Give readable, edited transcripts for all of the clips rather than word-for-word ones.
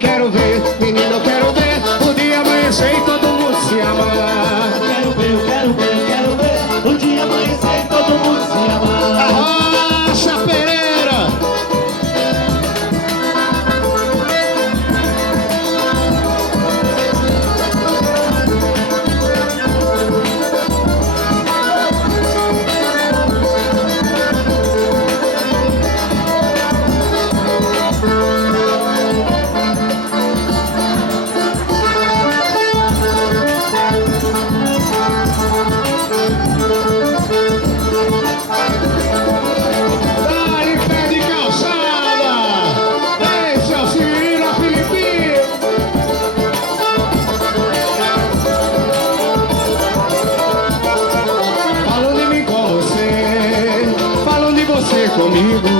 Quero ver, menino, eu quero ver o dia amanhecer e todo mundo se amar. Quero ver, eu quero ver, eu quero ver o dia amanhecer e todo mundo se amar. Arrocha, Pereira! Dá-lhe pé de calçada! Esse é o Cirilo Filipinho! Falando de mim com você, falando de você comigo,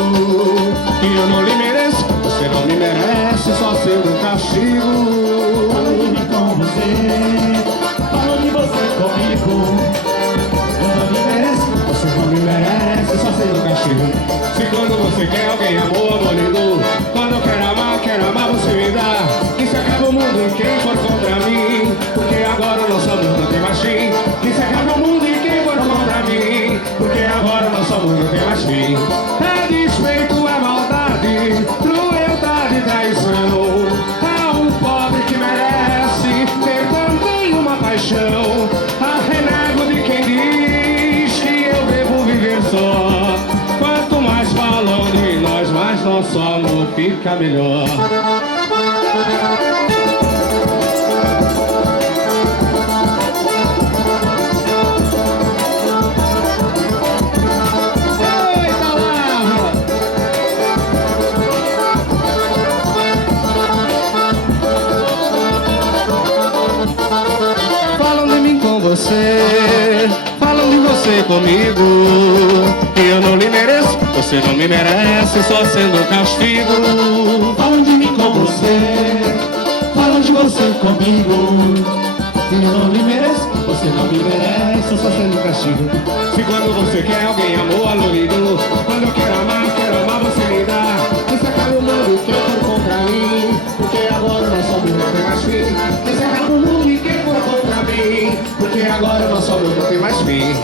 que eu não lhe mereço, você não me merece, só sendo um castigo. Falando de mim com você, falando de você comigo. Eu não me mereço, Você não me merece, só sendo um castigo. Se quando você quer alguém, amor lindo. Quando eu quero amar, você me dá. Que se acaba o mundo e quem for contra mim, porque agora o nosso amor não tem mais fim. Que se acaba o mundo e quem for contra mim, porque agora o nosso amor não tem mais fim. É despeito, é maldade, crueldade e traição. É um pobre que merece ter também uma paixão. A renego de quem diz que eu devo viver só. Quanto mais falam de nós, mais nosso amor fica melhor. Eita, lava! Falam de mim com você, falam de você comigo, que eu não lhe mereço, você não me merece, só sendo um castigo. Falam de mim com você, falam de você comigo. Que eu não lhe mereço, você não me merece, só sendo um castigo. Se quando você quer alguém, amor alorido, quando eu quero amar, você me dá. Isso acaba o mundo que eu for contra mim, porque agora o nosso amor não tem mais fim. Isso acaba o mundo e quem for contra mim, porque agora o nosso amor não tem mais fim.